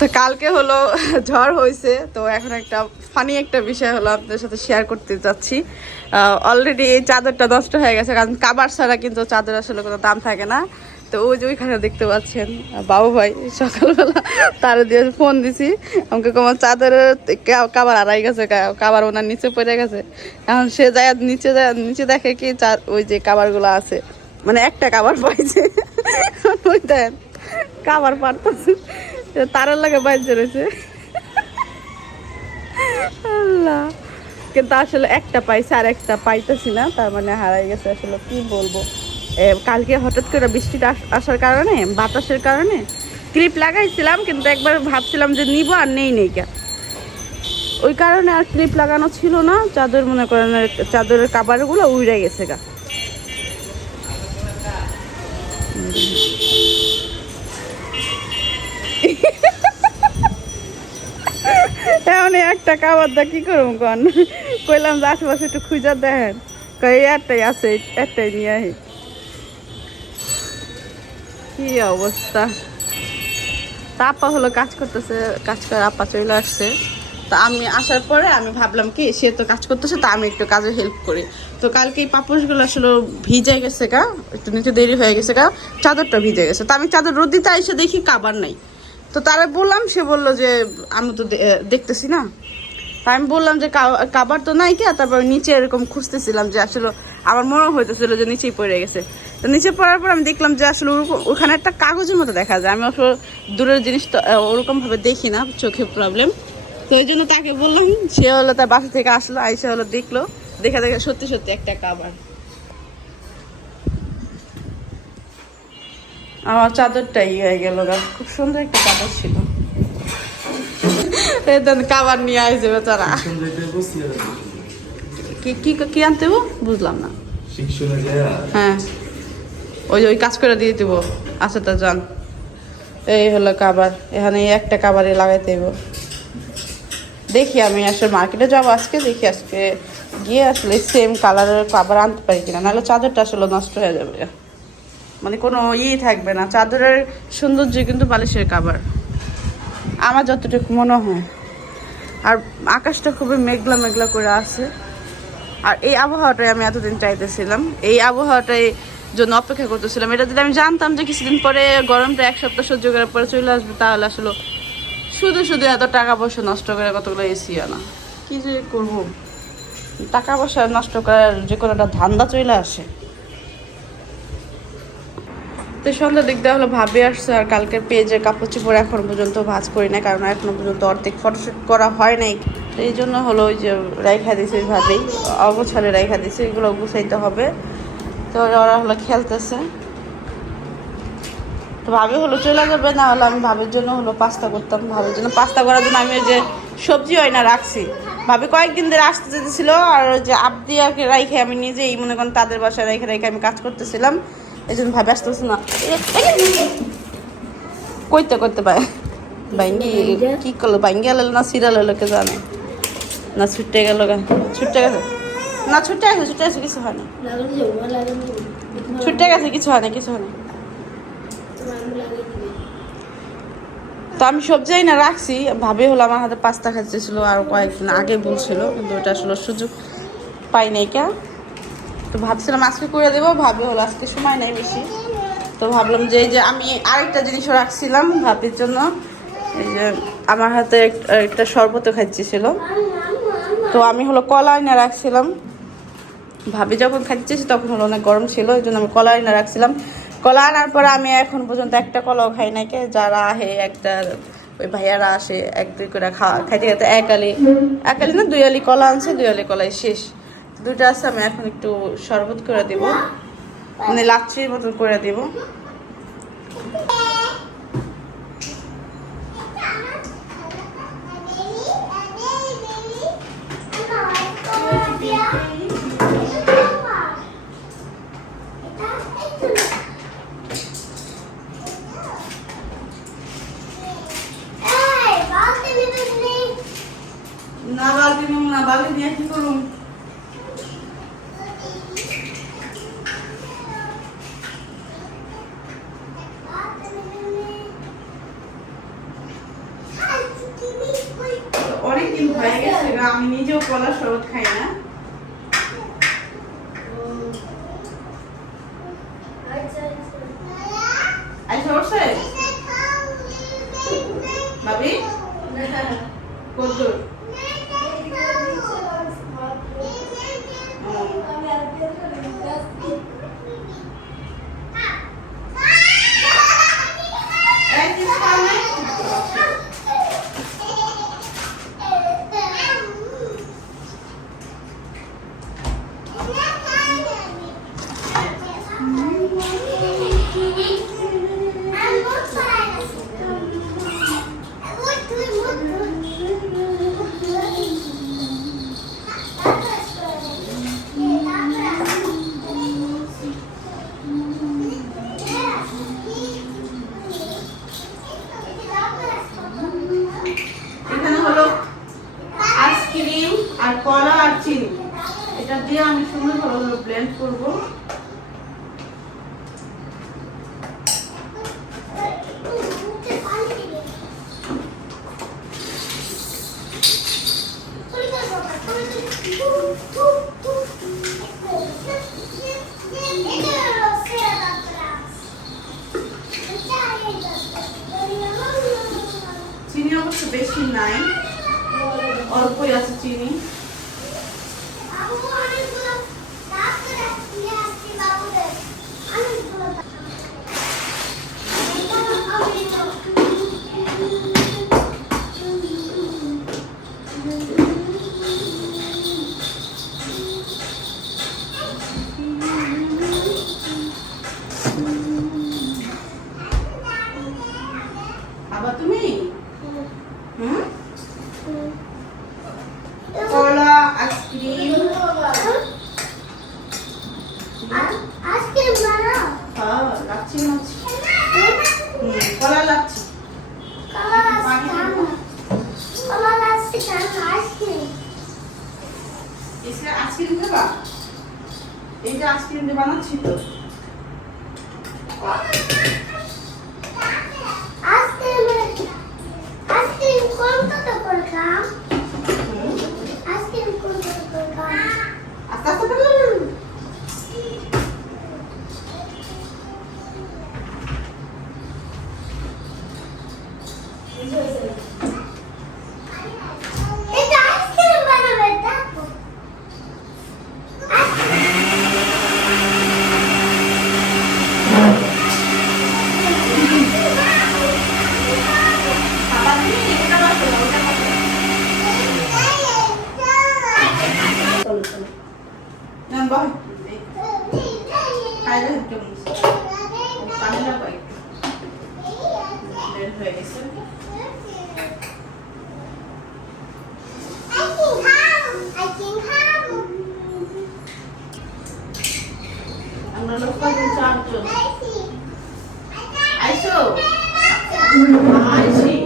তো কালকে হলো ঝড় হয়েছে, তো এখন একটা ফানি একটা বিষয় হলো আপনাদের সাথে শেয়ার করতে যাচ্ছি। অলরেডি এই চাদরটা নষ্ট হয়ে গেছে, কারণ কাবার ছাড়া কিন্তু চাদর আসলে কোনো দাম থাকে না। তো ওই যে ওইখানে দেখতে পাচ্ছেন বাবু ভাই, সকালবেলা তার দিয়ে ফোন দিছি, আমাকে তোমার চাদরের কাবার আড়াই গেছে কাবার ওনার নিচে পড়ে গেছে। এখন সে যায়, নিচে যায়, নিচে দেখে কি ওই যে কাবারগুলো আছে। মানে একটা কাবার পাইছে। দেন, কাবার পারতেছে। তারের লাগে বাইরে রয়েছে আল্লাহ। কিন্তু আসলে একটা পাইছে আর একটা পাইতেছি না, তার মানে হারাই গেছে আসলে, কি বলব? কালকে হঠাৎ করে বৃষ্টিটা আস- আসার কারণে, বাতাসের কারণে ক্লিপ লাগাইছিলাম, কিন্তু একবার ভাবছিলাম যে নিব আর নেই নেই কে ওই কারণে আর ক্লিপ লাগানো ছিল না, চাদর মনে করেন চাদরের কাবারগুলো উড়ে গেছে গা। এমন একটা কাবার দা কি করব কন? কইলাম যে আশেপাশে একটু খুঁজা দেখেন। কই একটাই আছে একটাই নিয়ে আহি। কি অবস্থা? তা আপা হলো কাজ করতেছে, কাজ করে আপা চলে আসছে। তা আমি আসার পরে আমি ভাবলাম কি, সে তো কাজ করতেছে, তা আমি একটু কাজে হেল্প করি। তো কালকে এই পাপোশগুলো আসলে ভিজে গেছে গা, একটু নিচে দেরি হয়ে গেছে গা, চাদরটা ভিজে গেছে। তা আমি চাদর রোদ দিতে এসে দেখি কাবার নাই। তো তারা বললাম সে বলল যে আমি তো দেখতেছি না। আমি বললাম যে কাবার তো নাই কে? তারপর নিচে এরকম খুঁজতেছিলাম যে আসলে আমার মনে হইতেছিল যে নিচেই পড়ে গেছে। তো নিচে পড়ার পর আমি দেখলাম যে আসলে ওখানে একটা কাগজের মতো দেখা যায়। আমি আসলে দূরের জিনিস তো আহ, ওরকম ভাবে দেখি না চোখে প্রবলেম তো ওই জন্য তাকে বললাম সে হলো তার বাসা থেকে আসলো আইসা হলো দেখল। দেখে দেখে সত্যি সত্যি একটা কাবার। আমার চাদরটা ই হয়ে গেল গা। খুব সুন্দর একটা চাদর ছিল। এই দেন কাবার নিয়ে আসবে বেচারা। কি কি কি আনতে বুঝলাম না। হ্যাঁ। ওই ওই কাজ করে দিয়ে দিব। আচ্ছা তা যান। এই হলো কাবার। এখানে একটা কাবারে লাগাইতে হইব। দেখি আমি আসলে মার্কেটে যাব আজকে দেখি আজকে গিয়ে আসলে সেম কালারের কাবার আনতে পারি কিনা। নাহলে চাদরটা আসলে নষ্ট হয়ে যাবে। মানে কোনো ইয়ে থাকবে না। চাদরের সৌন্দর্য কিন্তু বালিশের কাবার আমার যতটুকু মনে হয়। আর আকাশটা খুবই মেঘলা মেঘলা করে আছে। আর এই আবহাওয়াটাই আমি এতদিন চাইতেছিলাম। এই আবহাওয়াটাই জন্য অপেক্ষা করতেছিলাম। এটা যদি আমি জানতাম যে কিছুদিন পরে গরমটা এক সপ্তাহ সহ্য করার পরে চলে আসবে, তাহলে আসলে শুধু শুধু এত টাকা পয়সা নষ্ট করে কতগুলো এসি আনা। কি যে করব? টাকা পয়সা নষ্ট করার যে কোনো একটা ধান্দা চলে আসে। তো সন্ধ্যা দিক হলো, ভাবে আসছে আর কালকের পেজের কাপড় চোপড় এখন পর্যন্ত ভাজ করি না কারণ এখনও পর্যন্ত অর্ধেক ফটোশ্যুট করা হয় নাই। তো এই জন্য হলো ওই যে রাইখা দিছে ভাবেই অগোছালে রাইখা দিছে, এগুলো গুছাইতে হবে। তো ওরা হলো খেলতেছে। তো ভাবে হলো চলে যাবে, না হলে আমি ভাবের জন্য হলো পাস্তা করতাম, ভাবের জন্য পাস্তা করার জন্য আমি যে সবজি হয় না রাখছি। ভাবে কয়েকদিন ধরে আসতে যেতেছিল আর ওই যে আবদিয়াকে রাইখে আমি নিজেই মনে করেন তাদের বাসায় রেখে রেখে আমি কাজ করতেছিলাম। এই ভাবে আসতেছে না। কইতে করতে পারে বাইঙ্গি কি করল? বাইঙ্গি আলো না সিরিয়াল হলো কে জানে? না ছুটে গেল ছুটে গেছে? না, ছুটে গেছে ছুটে গেছে, কিছু হয় না ছুটে গেছে, কিছু হয় না কিছু হয় না তো আমি সবজি না রাখছি। ভাবে হলো আমার হাতে পাস্তা খাচ্ছিল আর কয়েকদিন আগে বলছিল, কিন্তু ওটা আসলে সুযোগ পাই নাই কে। তো ভাবছিলাম আজকে করে দেবো, ভাবে হলো আজকে সময় নাই বেশি। তো ভাবলাম যে এই যে আমি আরেকটা জিনিসও রাখছিলাম ভাবির জন্য। এই যে আমার হাতে একটা শরবতও খাচ্ছিল তো আমি হলো কলা এনে রাখছিলাম। ভাবি যখন খাচ্ছিস তখন হলো অনেক গরম ছিল, এই জন্য আমি কলা এনে রাখছিলাম। কলা আনার পরে আমি এখন পর্যন্ত একটা কলাও খাই নাই কে। যারা আহে একটা, ওই ভাইয়ারা আসে, এক দুই করে খাওয়া খাইতে খাইতে এক আলি এক আলি না, দুই আলি কলা আনছে, দুই আলি কলাই শেষ। দুইটা আছে আমি এখন একটু শরবত করে দিব। মানে লাচ্ছির মতন করে দিব। না বালতি না বালতি নিয়ে কি করুন আর কলা আর চিনি। এটা দিয়ে আমি সুন্দরভাবে ব্লেন্ড করব। চিনি অবশ্য বেশি নাই অল্পই আছে চিনি। আজকে দেবা বা এই যে আস্কেন দেবা? না ছিল আইসো। আইসি।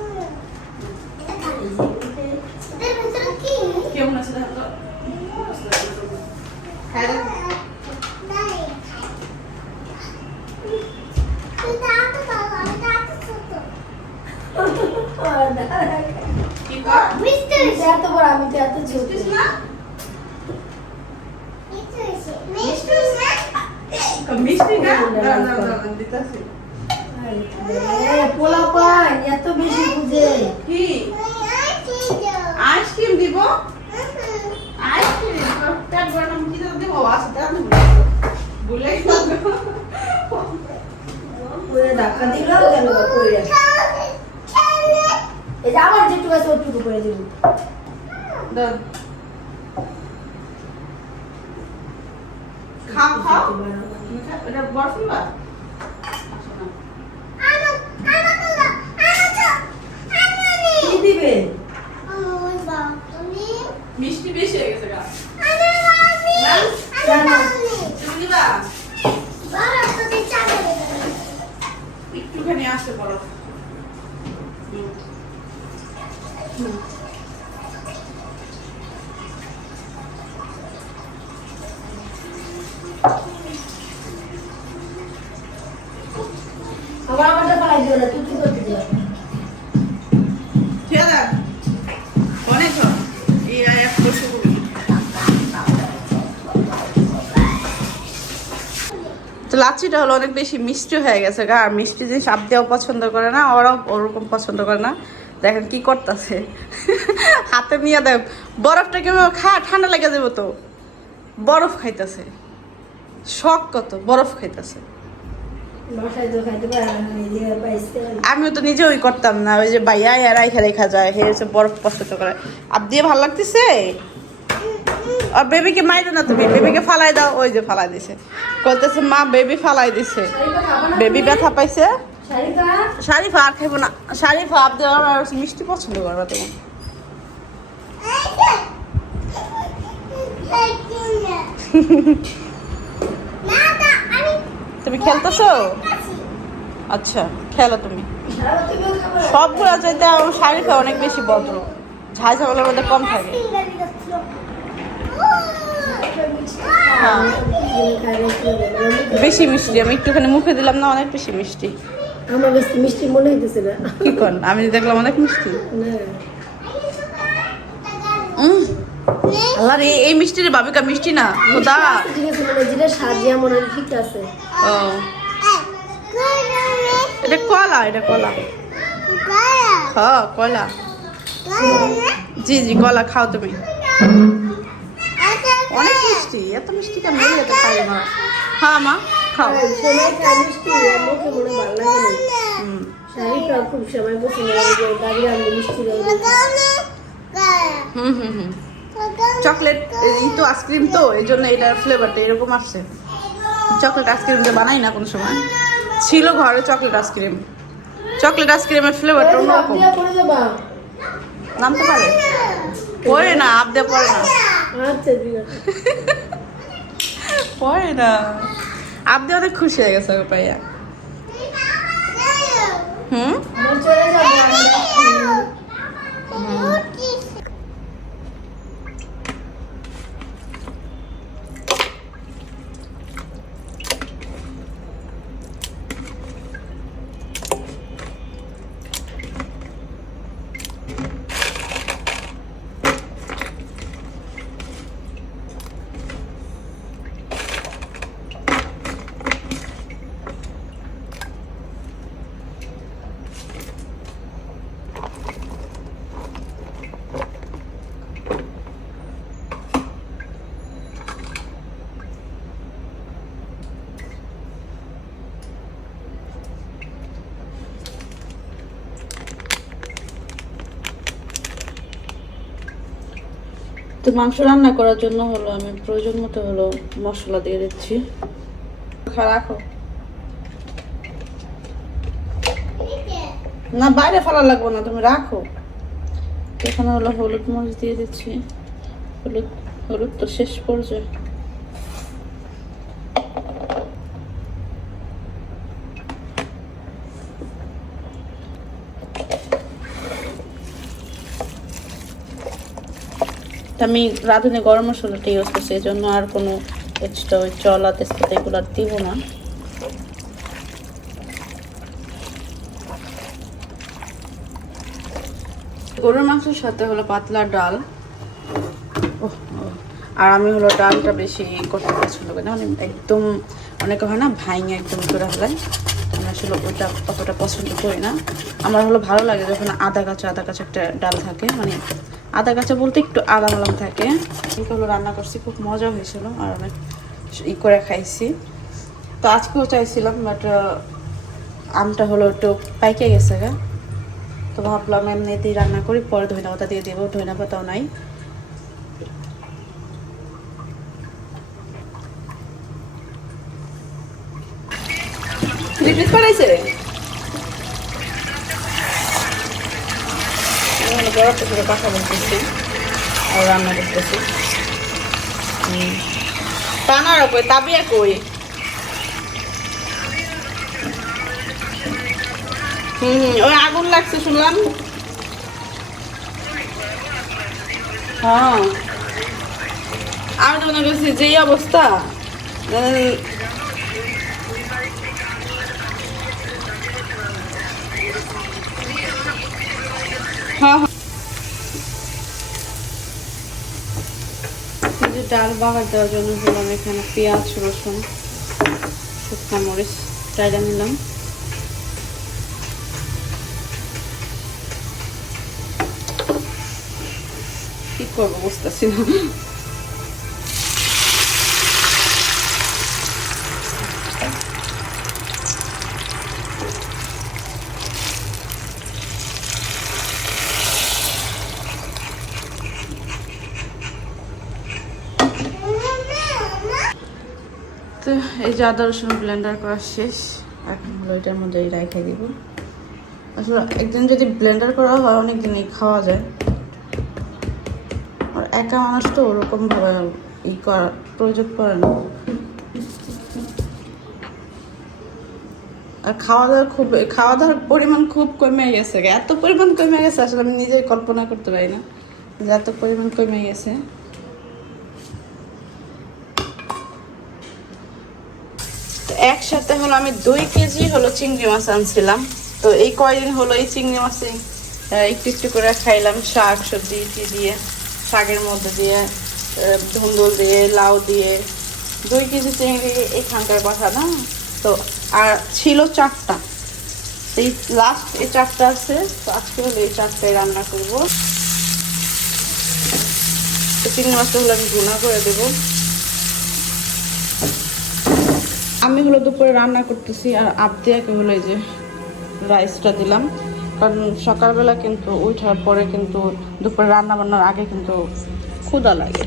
দিলেও গেল করে এই যে আবার যেটুকু আছে ওটুকু করে দিব। দাঁড়ান খাও খাও। এটা না কি দিবে মিষ্টি বেশি হয়ে গেছে গা তুমি দিবা একটুখানি আসতে পারো আমার আমাদের পালাই দিও তো হলো অনেক বেশি মিষ্টি হয়ে গেছে গা আর মিষ্টি জিনিস আবদেও পছন্দ করে না ওরাও ওরকম পছন্দ করে না। দেখেন কি করতেছে। হাতে নিয়ে দেখ বরফটা কেউ খা ঠান্ডা লেগে যাব তো। বরফ খাইতেছে। শখ কত বরফ খাইতেছে। আমিও তো নিজে ওই করতাম না ওই যে বাইয়া আর রাইখা রেখা যায় হে হচ্ছে বরফ পছন্দ করে। আপ দিয়ে ভালো লাগতেছে? আর বেবিকে মাইরো না তুমি, বেবিকে ফালাই দাও, ওই যে ফালাই দিছে। বলতেছে মা, বেবি ফালাই দিছে। শাড়িটা বেবি ব্যথা পাইছে। শাড়িটা শারিফা আর খাইবো না। শারিফা আপ দিয়ে মিষ্টি পছন্দ করে না তেমন তুমি খেলতেছো? আচ্ছা খেলো তুমি। তুমি সবগুলো চাইতে শারিফা অনেক বেশি ভদ্র। ঝাল ঝামেলার মধ্যে কম থাকে। বেশি মিষ্টি আমি একটুখানি মুখে দিলাম না অনেক বেশি মিষ্টি। আমার কাছে মিষ্টি মনে হইতেছে না। কি কর আমি দেখলাম অনেক মিষ্টি। আল্লাহ রে এই মিষ্টি রে বাবিকা মিষ্টি না খোদা। ঠিক আছে মানে যেটা সাজিয়া মনে ঠিক আছে। ও। এটা কলা এটা কলা। হ্যাঁ কলা। জি জি কলা খাও তুমি। মিষ্টি এত মিষ্টি কেন এত খাই মা হ্যাঁ মা খাও। খাই মিষ্টি মুখে মনে ভালো লাগে না। হুম। শাড়িটা খুব সময় পছন্দ লাগে যে দাঁড়িয়ে মিষ্টি লাগে। হুম হুম হুম। চকলেট এই তো আইসক্রিম তো এই জন্য এটার ফ্লেভারটা এরকম আসছে। চকলেট বানাই না কোনো সময়। ছিল ঘরে চকলেট আইসক্রিম। চকলেট আইসক্রিমের ফ্লেভারটা অন্যরকম। নামতে পারে? না আপদে পরে না। পরে না আপনি অনেক খুশি হয়ে গেছে পাইয়া হুম হুম চলে যাব তো মাংস রান্না করার জন্য হলো, আমি প্রয়োজন মতো হলো মশলা দিয়ে দিচ্ছি। রাখো। না, বাইরে ফেলা লাগবে না, তুমি রাখো। এখানে হলো হলুদ মরিচ দিয়ে দিচ্ছি। হলুদ হলুদ তো শেষ পর্যায়ে। আমি রাঁধুনি গরম মশলাটা ইউজ করছি এই জন্য আর কোনো এক্সট্রা ওই চলা তেজপাতা এগুলো আর দিব না। গরুর মাংসের সাথে হলো পাতলা ডাল। আর আমি হলো ডালটা বেশি করতে পছন্দ করি না মানে একদম অনেকে হয় না ভাইঙে একদম করে ফেলায়। আমি আসলে ওইটা অতটা পছন্দ করি না। আমার হলো ভালো লাগে যখন আদা কাঁচা আদা কাঁচা একটা ডাল থাকে মানে আদা কাঁচা বলতে একটু আলাম আলাম থাকে। হলো রান্না করছি, খুব মজা হয়েছিল আর অনেক ই করে খাইছি। তো আজকেও চাইছিলাম বাট আমটা হলো একটু পাইকে গেছে গা। তো ভাবলাম এমনিতেই রান্না করি, পরে ধনিয়া পাতা দিয়ে দেবো ধনিয়া পাতাও নাই। করাইছে আমি বড় পুকুরে কথা বলতেছি আর রান্না করতেছি। টানার কই তাবিয়া কই? হুম হুম, ওই আগুন লাগছে শুনলাম। হ্যাঁ। আমি তো মনে করছি যেই অবস্থা ডাল বাগার দেওয়ার জন্য দিলাম এখানে পেঁয়াজ, রসুন, শুকনো মরিচ চাইটা নিলাম। কি করব বুঝতেছি না তো এই যে আদা রসুন ব্লেন্ডার করা শেষ। এখন হলো এটার মধ্যে রেখে দিব। আসলে একদিন যদি ব্লেন্ডার করা হয় অনেক দিনই খাওয়া যায়। আর একা মানুষ তো ওরকম ভাবে ই করা, প্রয়োজন পড়ে না। আর খাওয়া দাওয়ার খুব, খাওয়া দাওয়ার পরিমাণ খুব কমে গেছে। এত পরিমাণ কমে গেছে, আসলে আমি নিজেই কল্পনা করতে পারি না যে এত পরিমাণ কমে গেছে। একসাথে হলো আমি দুই কেজি হলো চিংড়ি মাছ আনছিলাম। তো এই কয়দিন হলো এই চিংড়ি মাছে একটু একটু করে খাইলাম, শাক সবজি ইটি দিয়ে, শাকের মধ্যে দিয়ে ধুন্দুল দিয়ে, লাউ দিয়ে। দুই কেজি চিংড়ি এখানকার কথা না? তো আর ছিল চারটা। এই লাস্ট এই চারটা আছে, তো আজকে হলো এই চারটায় রান্না করব। চিংড়ি মাছটা হলো আমি গুণা করে দেবো। আমি হলো দুপুরে রান্না করতেছি আর আবদিয়াকে হলো এই যে রাইসটা দিলাম। কারণ সকালবেলা কিন্তু উঠার পরে কিন্তু দুপুরে রান্না বান্নার আগে কিন্তু ক্ষুদা লাগে।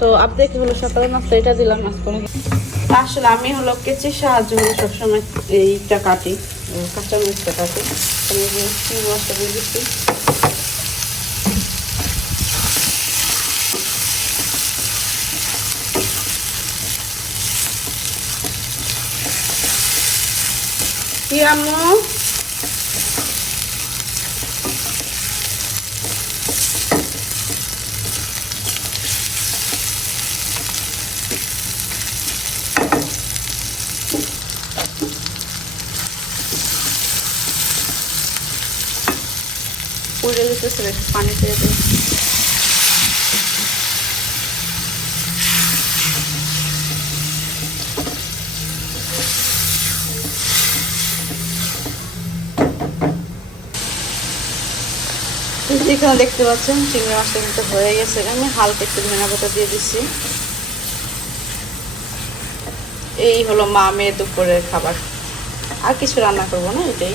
তো আবদিয়াকে হলো সকালে নাস্তা এটা দিলাম আসলে আমি হলো কেচির সাহায্য হলো সবসময় এইটা কাটি উম, কাঁচা মরিচটা কাটি যে দিয়ে দিচ্ছি। আম্মু পুড়ে দিতেছে বেশ পানি পেয়ে দিই যেখানে দেখতে পাচ্ছেন, চিংড়ি মাছটা কিন্তু হয়ে গেছে। আমি হালকা একটু ধনে পাতা দিয়ে দিচ্ছি। এই হলো মা মেয়ে দুপুরের খাবার। আর কিছু রান্না করব না, এটাই।